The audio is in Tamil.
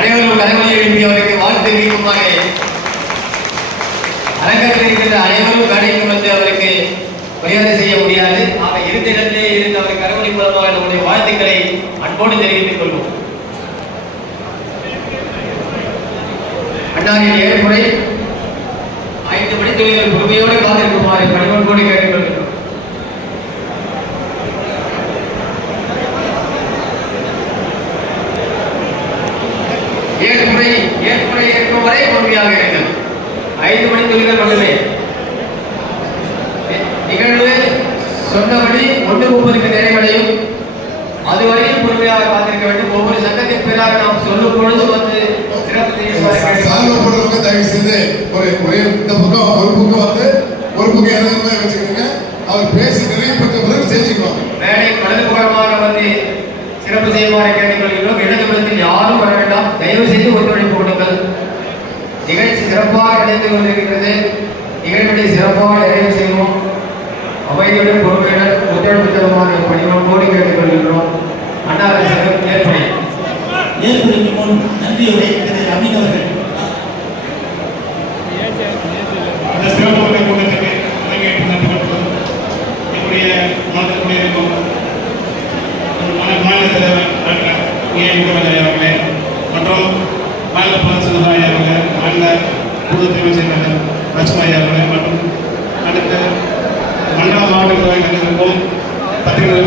அனைவரும் கரங்களை எழுப்பி அவருக்கு வாழ்த்து தெரிவிக்குமாறு அரங்கத்தில் இருக்கின்ற அனைவரும் கடைக்கு வந்து அவருக்கு மரியாதை செய்ய முடியாது. ஆக இருந்த இடத்திலே இருந்து அவர் கரவொலி மூலமாக நம்முடைய வாழ்த்துக்களை அன்போடு தெரிவித்துக் கொள்வோம். அண்ணாரின் ஏற்புரை 5 மணித்துளிகள் பொறுமையோடு காத்திருக்குமாறு பணிவன்போடு கேட்டுக்கொள்கிறோம். ஏற்புரை ஏற்கும் வரை பொறுமையாக இருங்கள். 5 மணித்துளிகள் மட்டுமே. நிகழ்வு சொன்னபடி 1:30 நிறைவடையும். அதுவரையில் பொறுமையாக காத்திருக்க வேண்டும். ஒவ்வொரு சங்கத்தின் பேராக நாம் சொல்லும் பொழுது வந்து சிறப்பு தயவு செய்து இந்த பக்கம் ஒரு பக்கம் வந்து ஒரு பக்கம் எதுவுமே வச்சுக்கோங்க. அவர் பேசி நிறைவு பெற்ற பிறகு செஞ்சுக்குவாங்க. வேலை வலதுபுறமாக வந்து சிறப்பு செய்யுமாறு கேட்டுக்கொள்கிறோம். இடதுபுறத்தில் யாரும் வர வேண்டாம். தயவு செய்து ஒத்துழைப்பு கொடுங்கள். நிகழ்ச்சி சிறப்பாக நடந்து கொண்டிருக்கிறது. நிகழ்ச்சியை சிறப்பாக நிறைவு செய்வோம். அமைதியுடன் பொறுமையுடன் ஒத்துழைப்பு தருமாறு பணிவன்போடு கேட்டுக்கொள்கிறோம். அண்ணாவின் சிறப்பு ஏற்புரைக்கு முன் நன்றியுரை அமீன் அவர்கள். அந்த சிறப்பு கூட்டத்துக்கு அரங்கேற்று நடத்தப்பட்டது என்னுடைய மாநிலத்தில் இருக்கும் மாநில தலைவர் டாக்டர் அவர்களே மற்றும் மாநில பொதுச்செயலாளர் அவர்கள், மாநில பொதுத்துறை செயலாளர் லட்சுமி அவர்களே மற்றும் அடுத்த மண்டல மாவட்ட நிர்வாகிகள் இருக்கும் பத்திரிகை